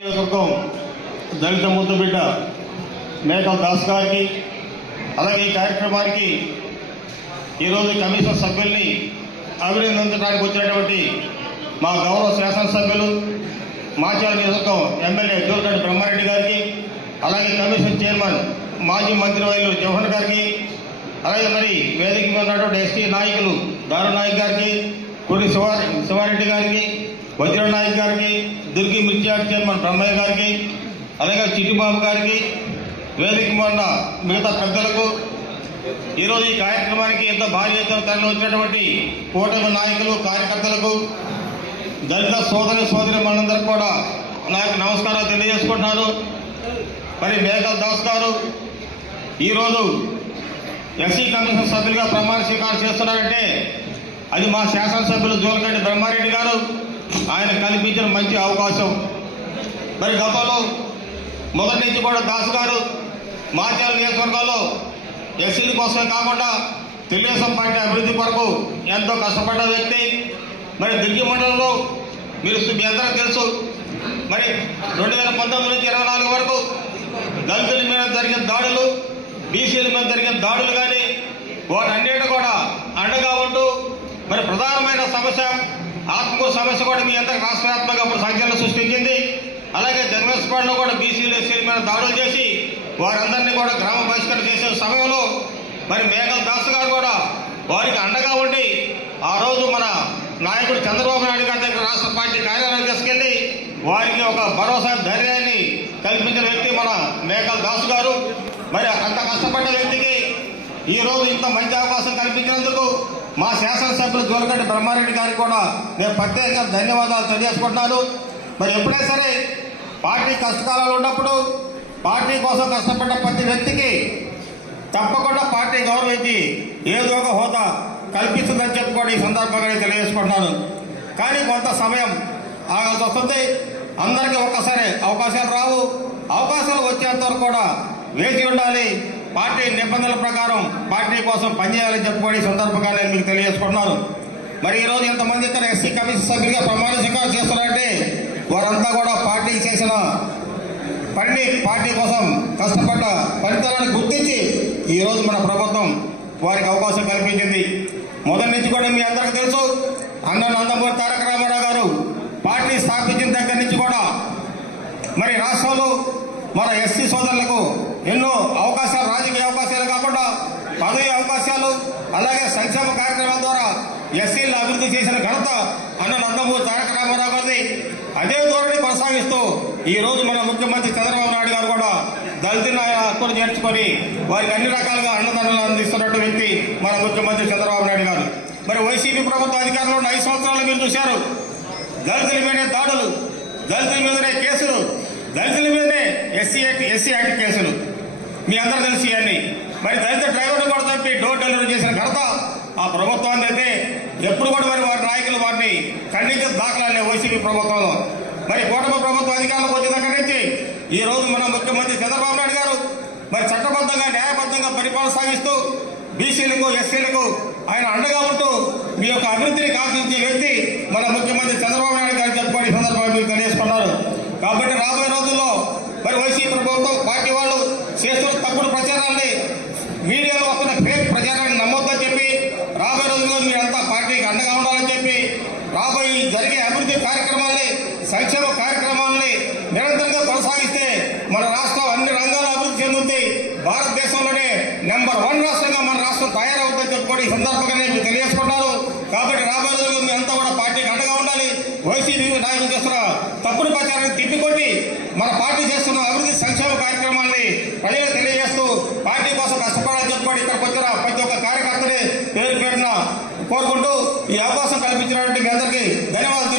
నియోజకవర్గం దళిత ముద్దుబిడ్డ మేకల దాస్ గారికి అలాగే ఈ కార్యక్రమానికి ఈరోజు కమిషన్ సభ్యుల్ని అభినందించడానికి వచ్చినటువంటి మా గౌరవ శాసనసభ్యులు మాచర్ల నియోజకవర్గం ఎమ్మెల్యే జోలకంటి బ్రహ్మారెడ్డి గారికి అలాగే కమిషన్ చైర్మన్ మాజీ మంత్రివర్యులు జవహర్ గారికి అలాగే మరి వేదిక మీద ఉన్నటువంటి ఎస్టీ నాయకులు దారు నాయక్ గారికి కొడి శివారెడ్డి గారికి వజ్ర నాయక్ గారికి దుర్గి మిర్చియార్డ్ చైర్మన్ బ్రహ్మయ్య గారికి అలాగే చిట్టిబాబు గారికి వేదిక మొన్న మిగతా పెద్దలకు ఈరోజు ఈ కార్యక్రమానికి ఎంత భారీ ఎత్తున తరలి వచ్చినటువంటి కూటమి నాయకులు కార్యకర్తలకు దళిత సోదరి మనందరికీ కూడా నాకు నమస్కారాలు తెలియజేసుకుంటున్నాను. మరి మేకల దాస్ గారు ఈరోజు ఎస్సీ కమిషన్ సభ్యులుగా ప్రమాణ స్వీకారం చేస్తున్నారంటే అది మా శాసనసభ్యులు జోలకంటి బ్రహ్మారెడ్డి గారు ఆయన కల్పించిన మంచి అవకాశం. మరి గతంలో మొదటి నుంచి కూడా దాస్ గారు మాచర్ల నియోజకవర్గంలో ఎస్సీల కోసమే కాకుండా తెలుగుదేశం పార్టీ అభివృద్ధి కొరకు ఎంతో కష్టపడ్డ వ్యక్తి. మరి దుర్గి మండలంలో మీ అందరూ తెలుసు, మరి 2019 నుంచి 24 వరకు దళితుల మీద జరిగిన దాడులు, బీసీల మీద జరిగిన దాడులు కానీ వాటన్నిటి కూడా అండగా ఉంటూ మరి ప్రధానమైన సమస్య ఆత్మకూరు సమస్య కూడా మీ అందరికి రాష్ట్ర వ్యాప్తంగా ఇప్పుడు సంఖ్యలు సృష్టించింది. అలాగే జన్మస్పాడులో కూడా బీసీలు ఎస్సీల మీద దాడులు చేసి వారందరినీ కూడా గ్రామ బహిష్కరణ చేసే సమయంలో మరి మేకల దాస్ గారు కూడా వారికి అండగా ఉండి ఆ రోజు మన నాయకుడు చంద్రబాబు నాయుడు గారి దగ్గర రాష్ట్ర పార్టీ కార్యాలయం తీసుకెళ్లి వారికి ఒక భరోసా ధైర్యాన్ని కల్పించిన వ్యక్తి మన మేకల దాస్ గారు. మరి అంత కష్టపడ్డ వ్యక్తికి ఈ రోజు ఇంత మంచి అవకాశం కల్పించినందుకు మా శాసనసభ్యులు జోలకంటి బ్రహ్మారెడ్డి గారికి కూడా నేను ప్రత్యేకంగా ధన్యవాదాలు తెలియజేసుకుంటున్నాను. మరి ఎప్పుడైనా సరే పార్టీ కష్టకాలాలు ఉన్నప్పుడు పార్టీ కోసం కష్టపడ్డ ప్రతి వ్యక్తికి తప్పకుండా పార్టీ గౌరవించి ఏదో ఒక హోదా కల్పిస్తుందని చెప్పి కూడా ఈ సందర్భంగా తెలియజేసుకుంటున్నాను. కానీ కొంత సమయం ఆగాల్సి వస్తుంది. అందరికీ ఒక్కసారి అవకాశాలు రావు. అవకాశాలు వచ్చేంత వరకు కూడా వేచి ఉండాలి. పార్టీ నిబంధనల ప్రకారం పార్టీ కోసం పనిచేయాలని చెప్పుకోవడం ఈ సందర్భంగా నేను మీకు తెలియజేసుకుంటున్నాను. మరి ఈరోజు ఇంతమంది ఇతర ఎస్సీ కమిషన్ సభ్యులుగా ప్రమాణ స్వీకారం చేస్తున్నారంటే వారంతా కూడా పార్టీ చేసిన పనిని, పార్టీ కోసం కష్టపడ్డ ఫలితాలను గుర్తించి ఈరోజు మన ప్రభుత్వం వారికి అవకాశం కల్పించింది. మొదటి నుంచి కూడా మీ అందరికీ తెలుసు, అన్న నందమూరి తారక రామారావు గారు పార్టీ స్థాపించిన దగ్గర నుంచి కూడా మరి రాష్ట్రంలో మన ఎస్సీ సోదరులకు ఎన్నో అవకాశాలు, రాజకీయ అవకాశాలు కాకుండా పదవి అవకాశాలు అలాగే సంక్షేమ కార్యక్రమాల ద్వారా ఎస్సీలను అభివృద్ధి చేసిన ఘనత అన్న నందమూరి తారక రామారావు గారిని. అదే ధోరణి కొనసాగిస్తూ ఈ రోజు మన ముఖ్యమంత్రి చంద్రబాబు నాయుడు గారు కూడా దళితులను ఆయన హక్కును చేర్చుకొని వారికి అన్ని రకాలుగా అన్నదానాలు అందిస్తున్నట్టు వ్యక్తి మన ముఖ్యమంత్రి చంద్రబాబు నాయుడు గారు. మరి వైసీపీ ప్రభుత్వ అధికారంలో ఉన్న 5 సంవత్సరాలు మీరు చూశారు. దళితుల మీదనే దాడులు, దళితుల మీదనే కేసులు, దళితుల మీదనే ఎస్సీ యాక్ట్ కేసులు, మీ అందరూ తెలిసి ఇవన్నీ. మరి దళిత డ్రైవర్లు కూడా తప్పి డోర్ డెలివరీ చేసిన ఘనత ఆ ప్రభుత్వాన్ని అయితే ఎప్పుడు కూడా మరి వారి నాయకులు వారిని ఖండించిన దాఖలాలే వైసీపీ ప్రభుత్వంలో. మరి కూటమి ప్రభుత్వం అధికారంలోకి వచ్చిన దగ్గర నుంచి ఈ రోజు మన ముఖ్యమంత్రి చంద్రబాబు నాయుడు గారు మరి చట్టబద్ధంగా న్యాయబద్ధంగా పరిపాలన సాగిస్తూ బీసీలకు ఎస్సీలకు ఆయన అండగా ఉంటూ మీ యొక్క అభివృద్ధిని కాంక్షించే వ్యక్తి మన ముఖ్యమంత్రి చంద్రబాబు నాయుడు గారు చెప్పుకోవడం సందర్భంగా మీకు తెలియజేసుకున్నారు. కాబట్టి రాబోయే రోజుల్లో మరి వైసీపీ ప్రభుత్వం పార్టీ వాళ్ళు చేస్తున్న తప్పుడు ప్రచారాన్ని, మీడియాలో వస్తున్న ఫేక్ ప్రచారాన్ని నమ్మొద్దని చెప్పి రాబోయే రోజుల్లో మీరంతా పార్టీకి అండగా ఉండాలని చెప్పి రాబోయే జరిగే అభివృద్ధి కార్యక్రమాల్ని, సంక్షేమ కార్యక్రమాలని నిరంతరంగా కొనసాగిస్తే మన రాష్ట్రం అన్ని రంగాల్లో అభివృద్ధి చెందుతుంది. భారతదేశంలోనే నెంబర్ 1 రాష్ట్రంగా మన రాష్ట్రం తయారవుతుందని చెప్పుకోవడం ఈ సందర్భంగా నేను తెలియజేసుకుంటున్నారు. కాబట్టి రాబోయే రోజుల్లో మీ అంతా కూడా పార్టీకి అండగా ఉండాలి. వైసీపీ నాయకులు చేస్తున్న తప్పుడు ప్రచారాన్ని తిప్పికొట్టి మన పార్టీ చేస్తున్న అభివృద్ధి సంక్షేమ కార్యక్రమాన్ని ప్రజలకు తెలియజేస్తూ పార్టీ కోసం కష్టపడాలని చెప్పుకోండి ఇక్కడికి వచ్చిన ప్రతి ఒక్క కార్యకర్తని పేరు పేరున కోరుకుంటూ ఈ అవకాశం కల్పించినటువంటి మీ అందరికీ ధన్యవాదాలు.